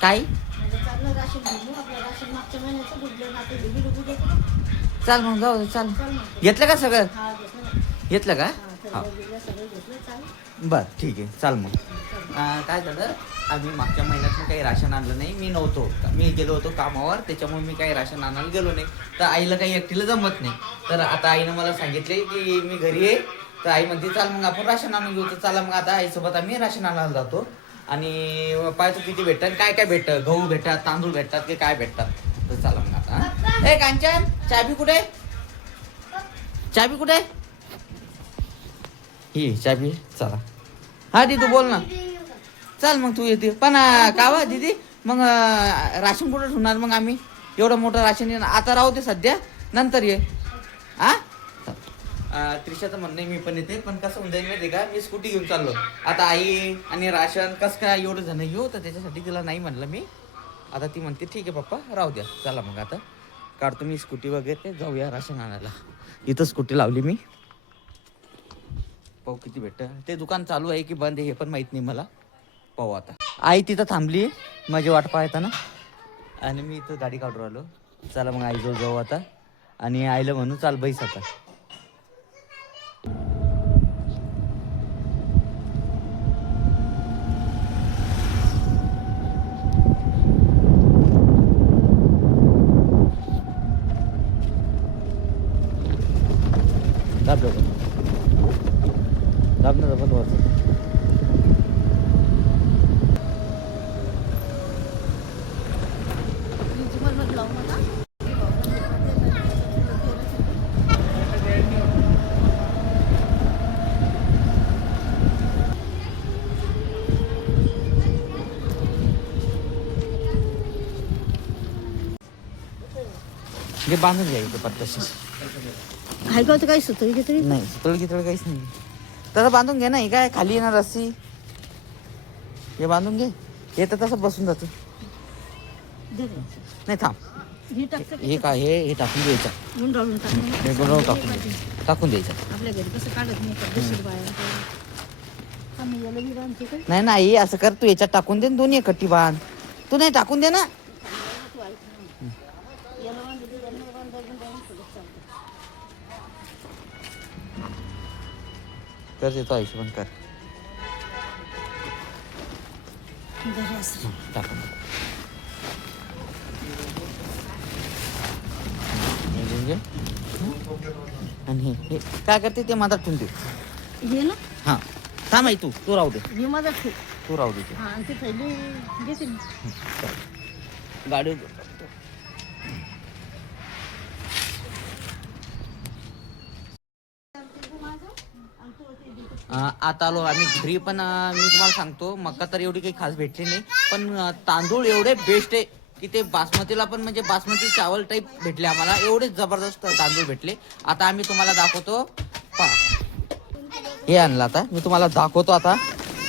काय चाल मग जाऊ चाल. घेतलं का सगळं? घेतलं का? हा बरं ठीक आहे चाल मग. काय झालं आम्ही मागच्या महिन्यात काही राशन आणलं नाही. मी नव्हतो, मी गेलो होतो कामावर, त्याच्यामुळे मी काही राशन आणायला गेलो नाही. तर आईला काही एकटीला जमत नाही. तर आता आईनं मला सांगितले की मी घरी आहे. तर आई म्हणते चाल मग आपण राशन आणून घेऊ. तर चला मग आता आईसोबत आम्ही राशन आणायला जातो. आणि पाहतो किती भेटतात, काय काय भेटतं, गहू भेटतात, तांदूळ भेटतात की काय भेटतात. तर चला मग आता. ए कांचन चाबी कुठे? चाबी कुठे? ही चाबी. चला हा दीदी बोल ना. चल मग तू येते पण कावा दीदी मग राशन कुठं ठेवणार मग आम्ही? एवढं मोठं राशन येणार आता राहू दे सध्या, नंतर ये. हा त्रिशाचं म्हणणं मी पण येते, पण कसं होऊन जाईल माहिती का, मी स्कूटी घेऊन चाललो. आता आई आणि राशन कसं काय एवढं जण घेऊ, तर त्याच्यासाठी तिला नाही म्हणलं मी. आता ती म्हणते ठीक आहे पप्पा राहू द्या. चला मग आता काढतो मी स्कूटी वगैरे, जाऊया राशन आणायला. इथं स्कूटी लावली मी. पाहू किती भेटतं. ते दुकान चालू आहे की बंद आहे हे पण माहीत नाही मला. पाहू आता. आई तिथं थांबली माझी वाट पाहताना, आणि मी इथं गाडी काढून राहिलो. चला मग आईजवळ जाऊ आता, आणि आईला म्हणू चाल बैस आता. दाब दाब दाब ना डबल वरचं. हे बांधून घ्यायचं पत्ताशी. हाय का काही सुतळी घेतली नाही, सुतळी गितळी काहीच नाही. तसं बांधून घे ना. हे काय खाली येणार रस्सी, हे बांधून घे. हे तर तसं बसून जातं. नाही थांब, हे काय हे टाकून द्यायचं. हे गुंडाळून टाकून द्यायचं. आपल्या घरी कसं काढत नाही नाही असं कर, तू याच्यात टाकून दे दोन्ही एकट्टी बांध. तू नाही टाकून दे ना. कर देतो आयुष्य पण कर. टाकून आणि हे काय करते ते माझा ठेवून देऊ. हे ना हां थांब आई, तू राहू दे. हे माझा तू राहू दे. ते थैली घेते गाडी आता आलो आम्ही घरी. पण मी तुम्हाला सांगतो मका तर एवढी काही खास भेटली नाही, पण तांदूळ एवढे बेस्ट आहे की ते बासमतीला पण म्हणजे बासमती चावल टाईप भेटले आम्हाला. एवढे जबरदस्त तांदूळ भेटले. आता आम्ही तुम्हाला दाखवतो. हे आणलं आता मी तुम्हाला दाखवतो आता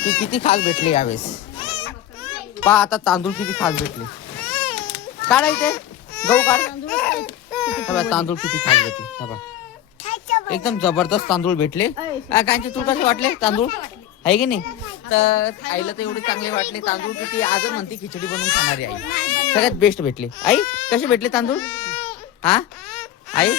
की किती खास भेटले यावेळेस. आता तांदूळ किती खास भेटले. काढायचे गहू काढ. तांदूळ किती खास भेटले. एकदम जबरदस्त तांदूळ भेटले. कांचे तुला कसे वाटले तांदूळ, आहे की नाही? तर आईला तर एवढे चांगले वाटले तांदूळ की ती आजच म्हणते खिचडी बनवून खाणारी आई. सगळ्यात बेस्ट भेटले. आई कसे भेटले तांदूळ? हा आई